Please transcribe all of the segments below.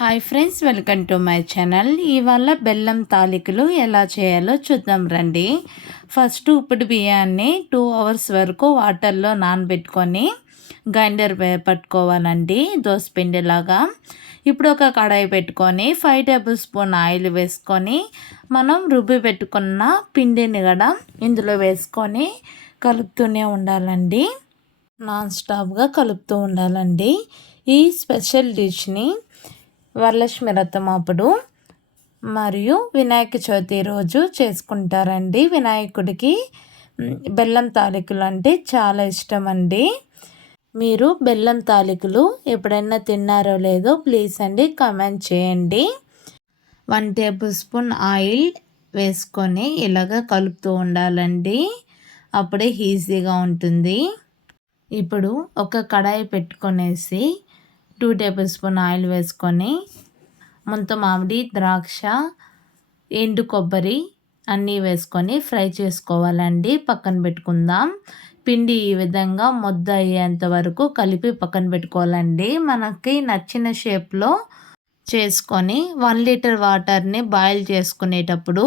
Hi friends, welcome to my channel. ఇవాళ బెల్లం తాలికలు ఎలా చేయాలో చూద్దాం రండి. ఫస్ట్ ఉప్పుడు బియ్యాన్ని 2 అవర్స్ వరకు వాటర్లో నానబెట్టుకొని గ్రైండర్ పట్టుకోవాలండి, దోసపిండిలాగా. ఇప్పుడు ఒక కడాయి పెట్టుకొని 5 టేబుల్ స్పూన్ ఆయిల్ వేసుకొని మనం రుబ్బి పెట్టుకున్న పిండిని కూడా ఇందులో వేసుకొని కలుపుతూనే ఉండాలండి. నాన్ స్టాప్గా కలుపుతూ ఉండాలండి. ఈ స్పెషల్ డిష్ని వరలక్ష్మి వ్రతం అప్పుడు మరియు వినాయక చవితి రోజు చేసుకుంటారండి. వినాయకుడికి బెల్లం తాలికలు అంటే చాలా ఇష్టం అండి. మీరు బెల్లం తాలికలు ఎప్పుడైనా తిన్నారో లేదో ప్లీజ్ అండి కామెంట్ చేయండి. 1 టేబుల్ స్పూన్ ఆయిల్ వేసుకొని ఇలాగ కలుపుతూ ఉండాలండి, అప్పుడే ఈజీగా ఉంటుంది. ఇప్పుడు ఒక కడాయి పెట్టుకొనేసి 2 టేబుల్ స్పూన్ ఆయిల్ వేసుకొని ముంత మామిడి, ద్రాక్ష, ఎండు కొబ్బరి అన్నీ వేసుకొని ఫ్రై చేసుకోవాలండి. పక్కన పెట్టుకుందాం. పిండి ఈ విధంగా ముద్ద అయ్యేంత వరకు కలిపి పక్కన పెట్టుకోవాలండి. మనకి నచ్చిన షేప్లో చేసుకొని 1 లీటర్ వాటర్ని బాయిల్ చేసుకునేటప్పుడు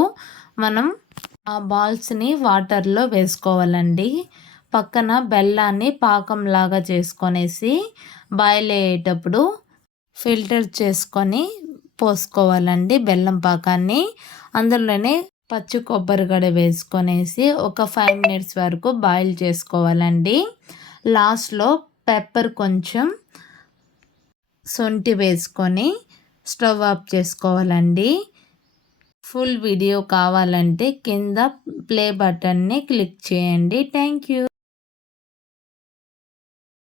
మనం ఆ బాల్స్ని వాటర్లో వేసుకోవాలండి. పక్కన బెల్లాన్ని పాకంలాగా చేసుకొనేసి బాయిల్ అయ్యేటప్పుడు ఫిల్టర్ చేసుకొని పోసుకోవాలండి బెల్లం పాకాన్ని. అందులోనే పచ్చి కొబ్బరి గడ వేసుకొనేసి ఒక 5 మినిట్స్ వరకు బాయిల్ చేసుకోవాలండి. లాస్ట్లో పెప్పర్ కొంచెం శొంఠి వేసుకొని స్టవ్ ఆఫ్ చేసుకోవాలండి. ఫుల్ వీడియో కావాలంటే కింద ప్లే బటన్ని క్లిక్ చేయండి. Thank you.